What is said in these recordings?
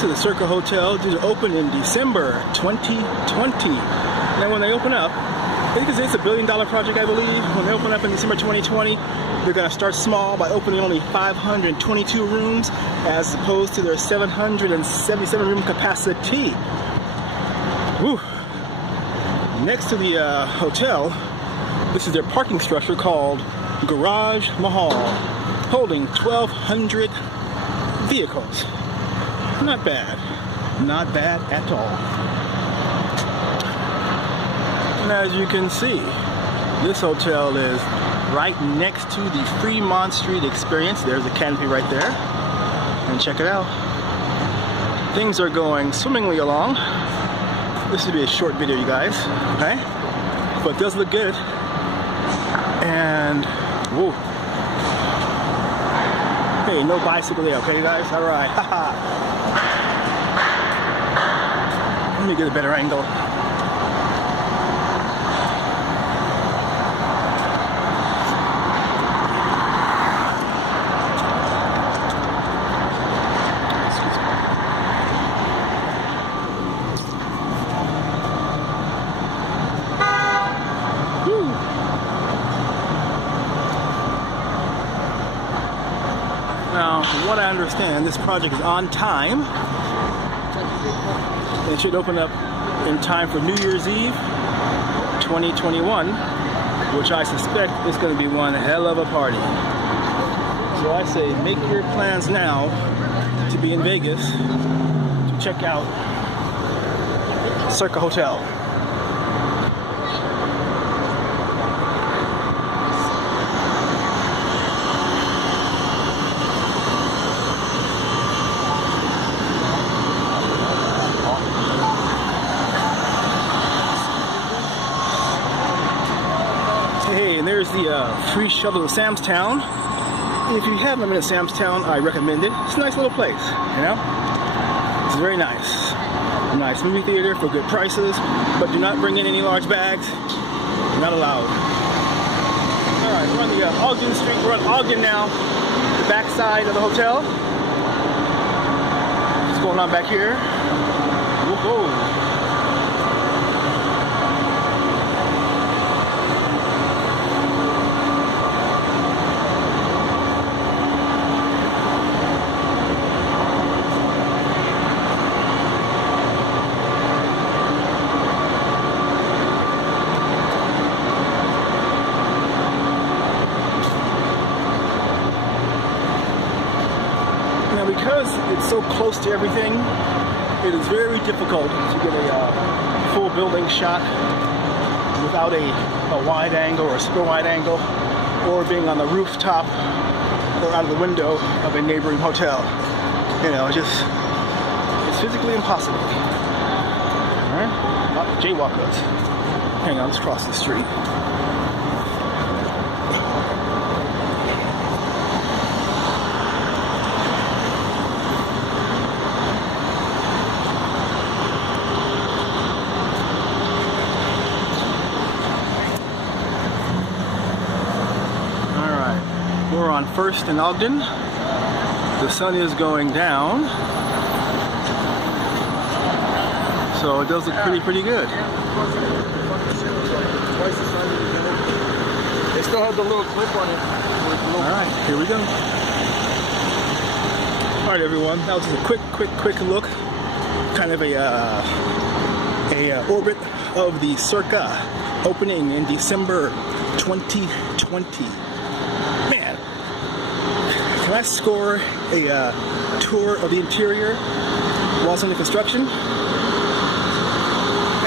This is the Circa Hotel due to open in December 2020. Now when they open up, it's a $1 billion project, I believe. When they open up in December 2020, they're going to start small by opening only 522 rooms as opposed to their 777 room capacity. Woo. Next to the hotel, this is their parking structure called Garage Mahal, holding 1,200 vehicles. Not bad. Not bad at all. And as you can see, this hotel is right next to the Fremont Street Experience. There's a canopy right there. And check it out. Things are going swimmingly along. This would be a short video, you guys. Okay? But it does look good. And, whoa. Hey, no bicycle there, okay, guys? All right. Haha. Let me get a better angle. Now, from what I understand, this project is on time. It should open up in time for New Year's Eve 2021, which I suspect is going to be one hell of a party. So I say make your plans now to be in Vegas to check out Circa Hotel. Hey, and there's the free shuttle to Sam's Town. If you haven't been to Sam's Town, I recommend it. It's a nice little place, you know? It's very nice. A nice movie theater for good prices, but do not bring in any large bags. You're not allowed. Alright, we're on the Ogden Street. We're on Ogden now, the back side of the hotel. What's going on back here? Whoa. Because it's so close to everything, it is very difficult to get a full building shot without a wide angle or a super wide angle, or being on the rooftop or out of the window of a neighboring hotel. You know, it's physically impossible. Alright? Not jaywalkers. Hang on, let's cross the street. We're on First and Ogden. The sun is going down, so it does look pretty good. They still have the little clip on it. All right, here we go. All right, everyone. That was just a quick look, kind of a orbit of the Circa opening in December 2020. Man. Can I score a tour of the interior while it's under construction?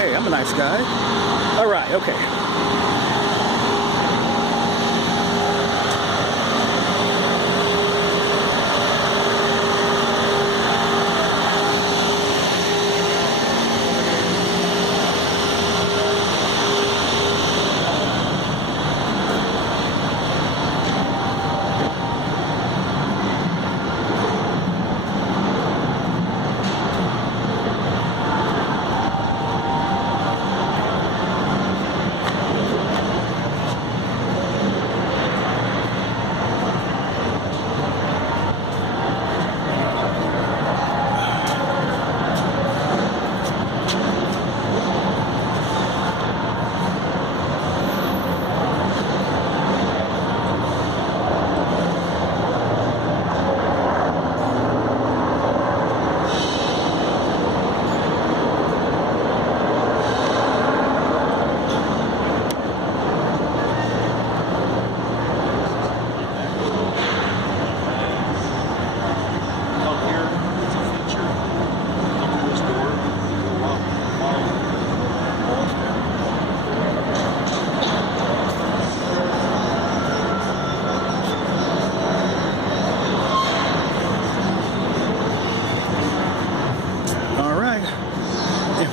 Hey, I'm a nice guy. All right, okay.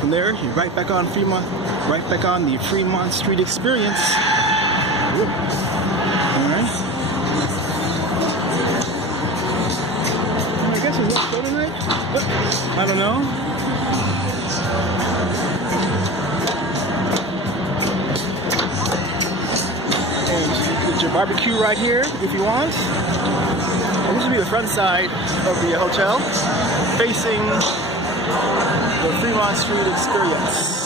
From there, you're right back on Fremont, right back on the Fremont Street experience. All right. I guess there's no show tonight. I don't know. And get your barbecue right here if you want. And this will be the front side of the hotel, facing the Fremont Street experience.